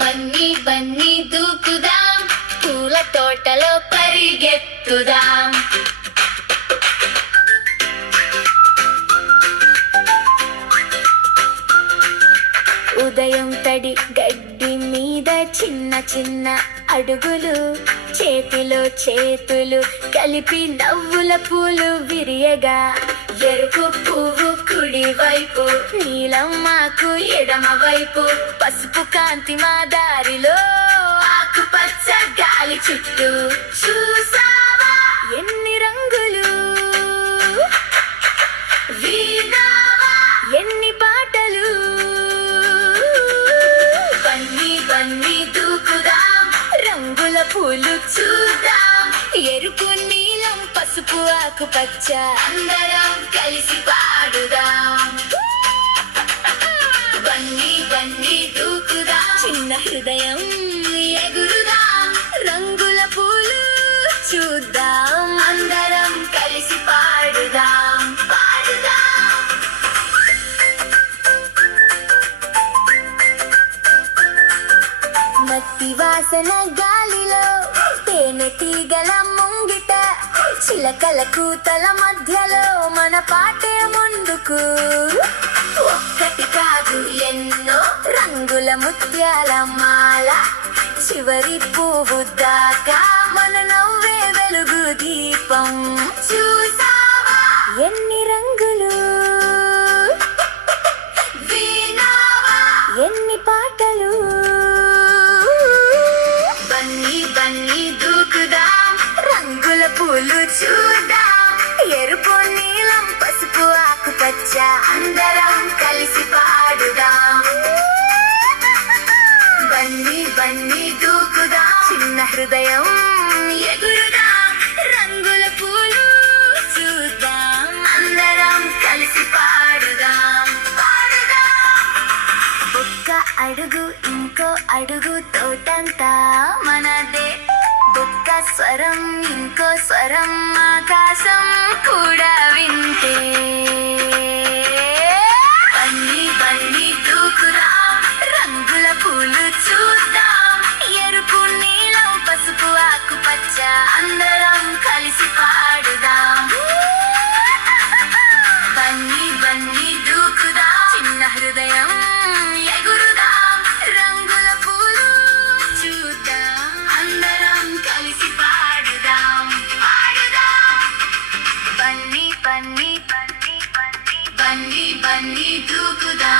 బన్నీ బన్నీ దూకుదాం, పూల తోటలో పరిగెత్తుదాం. ఉదయం తడి గడ్డి మీద చిన్న చిన్న అడుగులు, చేతిలో చేతులు కలిపి నవ్వుల పూలు విరియగా, ఎరుపు పువ్వు కుడి వైపు, నీలం మాకు ఎడమ వైపు, పసుపు కాంతి మా దారిలో, ఆకుపచ్చ గాలి చుట్టూ. చూసావా ఎన్ని రంగులు, విన్నావా ఎన్ని పాటలు. బన్నీ బన్నీ దూకుదాం, రంగుల పూలు చూద్దాం, ఎరుపు నీలం పసుపు ఆకుపచ్చ, అందరం కలిసి పాడుదాం. బన్నీ బన్నీ దూకుదాం, చిన్న హృదయం ఎగురుదాం, రంగుల పూలు చూద్దాం, అందరం కలిసి పాడుదాం పాడుదాం. మట్టి వాసన గాలిలో, తేనె తీగల ముంగిట, చిలకల కూతల మధ్యలో మన పాటే ముందుకు. ఒక్కటి కాదు ఎన్నో రంగుల ముత్యాల మాల, చివరి పువ్వు దాకా మన నవ్వే వెలుగు దీపం. చూసావా ఎన్ని రంగులు, విన్నావా ఎన్ని పాటలు. బన్నీ బన్నీ దూకుదాం, రంగుల పూలు చూద్దాం, ఎరుపు నీలం పసుపు ఆకుపచ్చ, అందరం కలిసి పాడుదాం. బన్నీ బన్నీ దూకుదాం, చిన్న హృదయం ఎగురుదాం, రంగుల పూలు చూద్దాం, అందరం కలిసి పాడుదాం పాడుదాం. ఒక్క అడుగు ఇంకో అడుగు తోటంతా మనదే, ఒక్క స్వరం ఇంకో స్వరం ఆకాశం కూడా వింటే. బన్నీ బన్నీ దూకుదాం, రంగుల పూలు చూద్దాం, ఎరుపు నీలం పసుపు ఆకుపచ్చ, అందరం కలిసి పాడుదాం. బన్నీ బన్నీ దూకుదాం, చిన్న హృదయం ఎగురుదాం, రంగుల పూలు చూద్దాం, అందరం కలిసి పాడుదాం పాడుదాం. బన్నీ బన్నీ బన్నీ బన్నీ బన్నీ బన్నీ దూకుదాం.